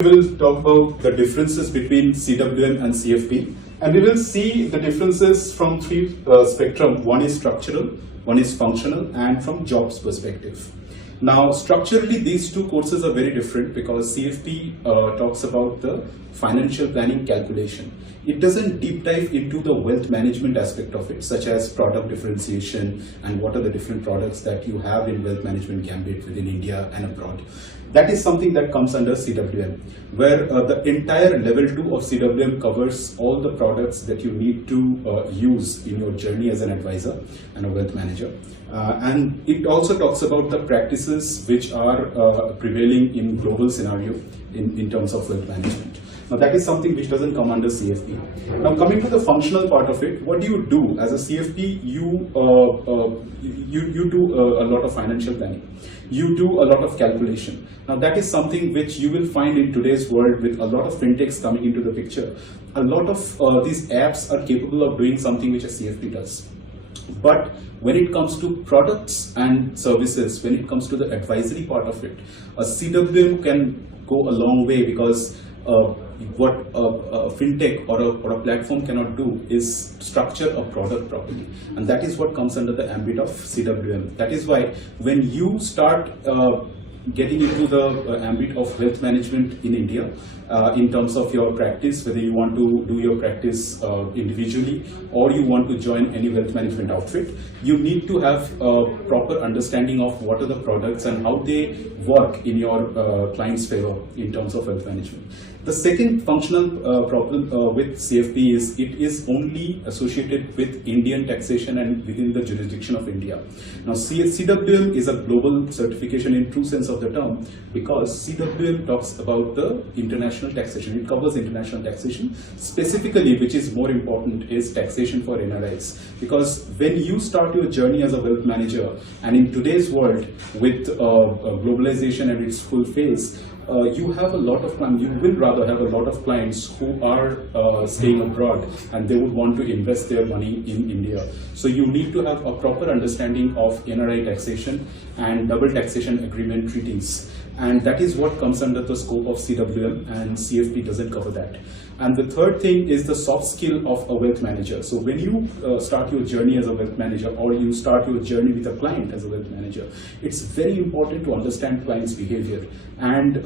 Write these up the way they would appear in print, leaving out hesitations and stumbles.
We will talk about the differences between CWM and CFP, and we will see the differences from three spectrum. One is structural, one is functional, and from jobs perspective. Now, structurally, these two courses are very different because CFP talks about the financial planning calculation. It doesn't deep dive into the wealth management aspect of it, such as product differentiation and what are the different products that you have in wealth management gambit within India and abroad. That is something that comes under CWM, where the entire level 2 of CWM covers all the products that you need to use in your journey as an advisor and a wealth manager. And it also talks about the practices which are prevailing in global scenario in terms of wealth management. Now that is something which doesn't come under CFP. Now coming to the functional part of it, what do you do as a CFP? You do a lot of financial planning. You do a lot of calculation. Now that is something which you will find in today's world with a lot of fintechs coming into the picture. A lot of these apps are capable of doing something which a CFP does. But when it comes to products and services, when it comes to the advisory part of it, a CWM can go a long way because what a fintech or a platform cannot do is structure a product properly, and that is what comes under the ambit of CWM. That is why when you start getting into the ambit of wealth management in India, in terms of your practice, whether you want to do your practice individually or you want to join any wealth management outfit, you need to have a proper understanding of what are the products and how they work in your client's favor in terms of wealth management. The second functional problem with CFP is it is only associated with Indian taxation and within the jurisdiction of India. Now CWM is a global certification in true sense of the term because CWM talks about the international taxation. It covers international taxation. Specifically, which is more important, is taxation for NRIs. Because when you start your journey as a wealth manager, and in today's world with globalization and its full phase, you have a lot of clients, you will rather have a lot of clients who are staying abroad and they would want to invest their money in India. So you need to have a proper understanding of NRI taxation and double taxation agreement treaties. And that is what comes under the scope of CWM, and CFP doesn't cover that. And the third thing is the soft skill of a wealth manager. So when you start your journey as a wealth manager or you start your journey with a client as a wealth manager, it's very important to understand client's behavior. And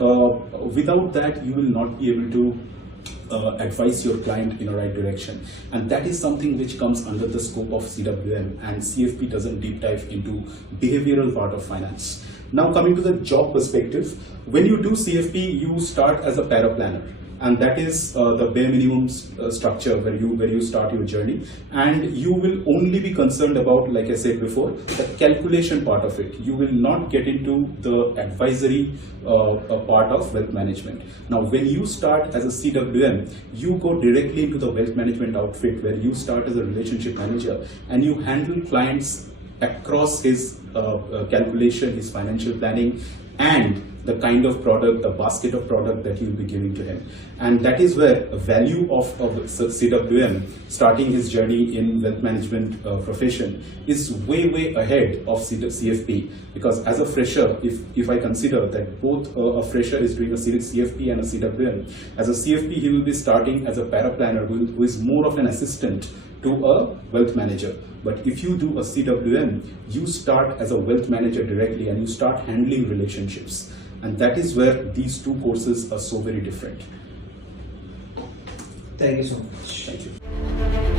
without that, you will not be able to advise your client in the right direction. And that is something which comes under the scope of CWM, and CFP doesn't deep dive into behavioral part of finance. Now coming to the job perspective, when you do CFP, you start as a paraplanner. And that is the bare minimum structure where you start your journey, and you will only be concerned about, like I said before, the calculation part of it. You will not get into the advisory part of wealth management. Now when you start as a CWM, you go directly into the wealth management outfit where you start as a relationship manager and you handle clients across his calculation, his financial planning, and the kind of product, the basket of product that you'll be giving to him. And that is where a value of CWM starting his journey in wealth management profession is way ahead of CFP. Because as a fresher, if I consider that both a fresher is doing a CFP and a CWM, as a CFP he will be starting as a paraplanner who is more of an assistant to a wealth manager. But if you do a CWM, you start as a wealth manager directly and you start handling relationships. And that is where these two courses are so very different. Thank you so much. Thank you.